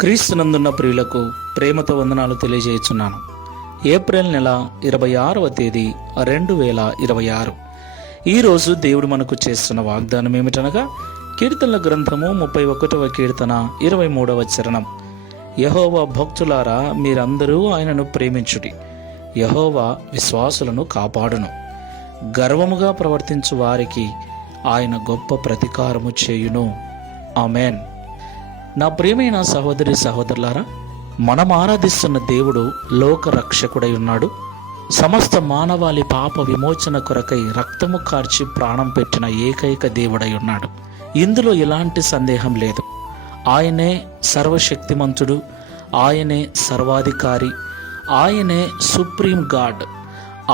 క్రీస్తునందున్న ప్రియులకు ప్రేమతో వందనాలు తెలియజేయుచున్నాను. ఏప్రిల్ నెల 26వ తేదీ 2026. ఈరోజు దేవుడు మనకు చేస్తున్న వాగ్దానం ఏమిటనగా కీర్తనల గ్రంథము 31వ కీర్తన 23వ చరణం. యెహోవా భక్తులారా, మీరందరూ ఆయనను ప్రేమించుడి. యెహోవా విశ్వాసులను కాపాడును. గర్వముగా ప్రవర్తించు వారికి ఆయన గొప్ప ప్రతీకారము చేయును. ఆమెన్. నా ప్రియమైన సహోదరి సహోదరులారా, మనం ఆరాధిస్తున్న దేవుడు లోక రక్షకుడై ఉన్నాడు. సమస్త మానవాళి పాప విమోచన కొరకై రక్తము కార్చి ప్రాణం పెట్టిన ఏకైక దేవుడై ఉన్నాడు. ఇందులో ఎలాంటి సందేహం లేదు. ఆయనే సర్వశక్తిమంతుడు, ఆయనే సర్వాధికారి, ఆయనే సుప్రీం గాడ్.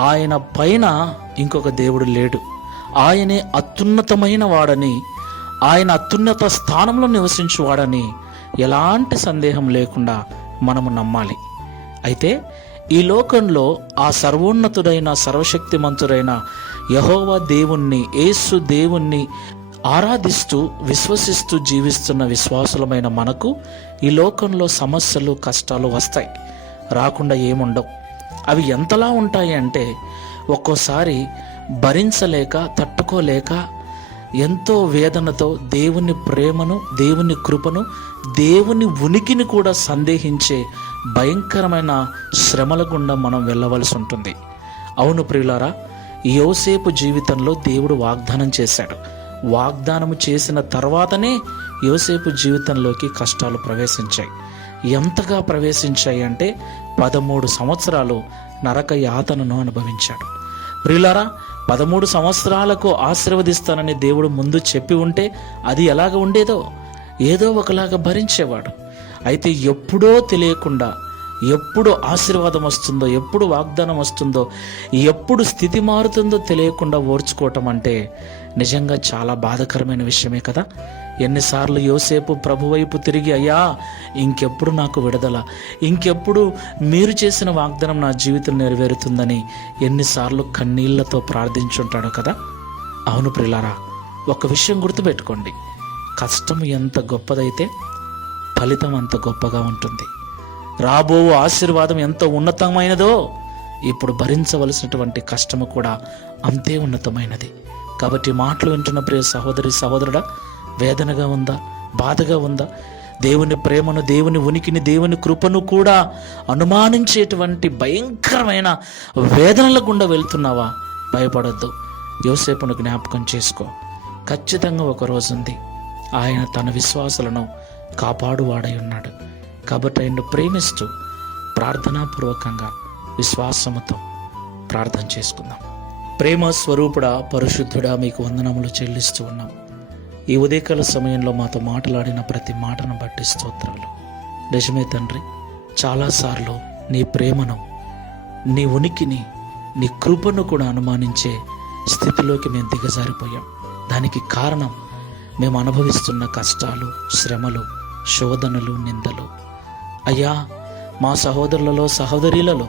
ఆయన పైన ఇంకొక దేవుడు లేడు. ఆయనే అత్యున్నతమైన వాడని, ఆయన అత్యున్నత స్థానంలో నివసించువాడని ఎలాంటి సందేహం లేకుండా మనము నమ్మాలి. అయితే ఈ లోకంలో ఆ సర్వోన్నతుడైన సర్వశక్తిమంతుడైన యెహోవా దేవుణ్ణి, యేసు దేవుణ్ణి ఆరాధిస్తూ విశ్వసిస్తూ జీవిస్తున్న విశ్వాసులమైన మనకు ఈ లోకంలో సమస్యలు కష్టాలు వస్తాయి, రాకుండా ఏముండవు. అవి ఎంతలా ఉంటాయి అంటే ఒక్కోసారి భరించలేక తట్టుకోలేక ఎంతో వేదనతో దేవుని ప్రేమను, దేవుని కృపను, దేవుని ఉనికిని కూడా సందేహించే భయంకరమైన శ్రమల గుండా మనం వెళ్ళవలసి ఉంటుంది. అవును ప్రియులారా, యోసేపు జీవితంలో దేవుడు వాగ్దానం చేశాడు. వాగ్దానం చేసిన తర్వాతనే యోసేపు జీవితంలోకి కష్టాలు ప్రవేశించాయి. ఎంతగా ప్రవేశించాయి అంటే 13 సంవత్సరాలు నరక యాతనను అనుభవించాడు. ప్రియులారా, 13 సంవత్సరాలకు ఆశీర్వదిస్తానని దేవుడు ముందు చెప్పి ఉంటే అది ఎలాగ ఉండేదో, ఏదో ఒకలాగా భరించేవాడు. అయితే ఎప్పుడో తెలియకుండా, ఎప్పుడు ఆశీర్వాదం వస్తుందో, ఎప్పుడు వాగ్దానం వస్తుందో, ఎప్పుడు స్థితి మారుతుందో తెలియకుండా ఓర్చుకోవటం అంటే నిజంగా చాలా బాధాకరమైన విషయమే కదా. ఎన్నిసార్లు యోసేపు ప్రభు వైపు తిరిగి, అయ్యా ఇంకెప్పుడు నాకు విడుదల, ఇంకెప్పుడు మీరు చేసిన వాగ్దానం నా జీవితం నెరవేరుతుందని ఎన్నిసార్లు కన్నీళ్లతో ప్రార్థించుంటాడో కదా. అవును ప్రియులారా, ఒక విషయం గుర్తుపెట్టుకోండి, కష్టం ఎంత గొప్పదైతే ఫలితం అంత గొప్పగా ఉంటుంది. రాబో ఆశీర్వాదం ఎంత ఉన్నతమైనదో ఇప్పుడు భరించవలసినటువంటి కష్టము కూడా అంతే ఉన్నతమైనది. కాబట్టి మాటలు వింటున్న ప్రియ సహోదరి సహోదరుడా, వేదనగా ఉందా, బాధగా ఉందా? దేవుని ప్రేమను, దేవుని ఉనికిని, దేవుని కృపను కూడా అనుమానించేటువంటి భయంకరమైన వేదనల గుండా వెళ్తున్నావా? భయపడొద్దు. యోసేపును జ్ఞాపకం చేసుకో. ఖచ్చితంగా ఒక రోజు ఉంది, ఆయన తన విశ్వాసులను కాపాడువాడై ఉన్నాడు. కాబట్టి ఆయన్ను ప్రేమిస్తూ ప్రార్థనాపూర్వకంగా విశ్వాసముతో ప్రార్థన చేసుకుందాం. ప్రేమ స్వరూపుడా, పరిశుద్ధుడా, మీకు వందనములు చెల్లిస్తూ ఉన్నాం. ఈ ఉదయకాల సమయంలో మాతో మాట్లాడిన ప్రతి మాటను బట్టి స్తోత్రాలు. నిజమే తండ్రి, చాలాసార్లు నీ ప్రేమను, నీ ఉనికిని, నీ కృపను కూడా అనుమానించే స్థితిలోకి మేము దిగజారిపోయాం. దానికి కారణం మేము అనుభవిస్తున్న కష్టాలు, శ్రమలు, శోధనలు, నిందలు. అయ్యా, మా సహోదరులలో సహోదరీలలో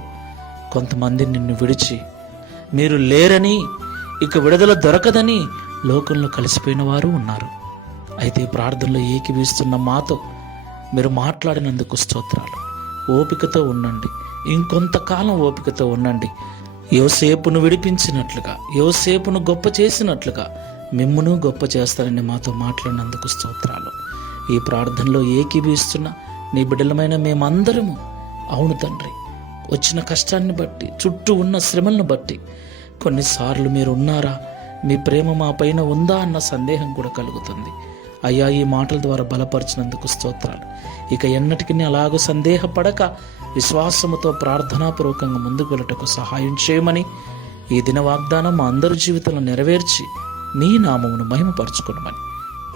కొంతమంది నిన్ను విడిచి, మీరు లేరని, ఇక విడుదల దొరకదని లోకంలో కలిసిపోయిన వారు ఉన్నారు. అయితే ప్రార్థనలో ఏకీభవిస్తున్న మాతో మీరు మాట్లాడినందుకు స్తోత్రాలు. ఓపికతో ఉండండి, ఇంకొంతకాలం ఓపికతో ఉండండి. యోసేపును విడిపించినట్లుగా, యోసేపును గొప్ప చేసినట్లుగా మిమ్మును గొప్ప చేస్తారని మాతో మాట్లాడినందుకు స్తోత్రాలు. ఈ ప్రార్థనలో ఏకీభవిస్తున్న నీ బిడ్డలమైన మేమందరము, అవును తండ్రి, వచ్చిన కష్టాన్ని బట్టి, చుట్టూ ఉన్న శ్రమలను బట్టి కొన్నిసార్లు మీరు ఉన్నారా, మీ ప్రేమ మా పైన ఉందా అన్న సందేహం కూడా కలుగుతుంది. అయ్యా, ఈ మాటల ద్వారా బలపరిచినందుకు స్తోత్రాలు. ఇక ఎన్నటికీ అలాగూ సందేహపడక విశ్వాసముతో ప్రార్థనాపూర్వకంగా ముందుకు వెళ్ళటకు సహాయం చేయమని ఈ దిన వాగ్దానం మా అందరి జీవితంలో నెరవేర్చి నీ నామమును మహిమపరచుకునమని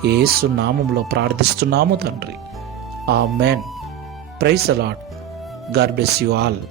యేసు నామములో ప్రార్థిస్తున్నాము తండ్రి. ఆమేన్. Praise the Lord. God bless you all.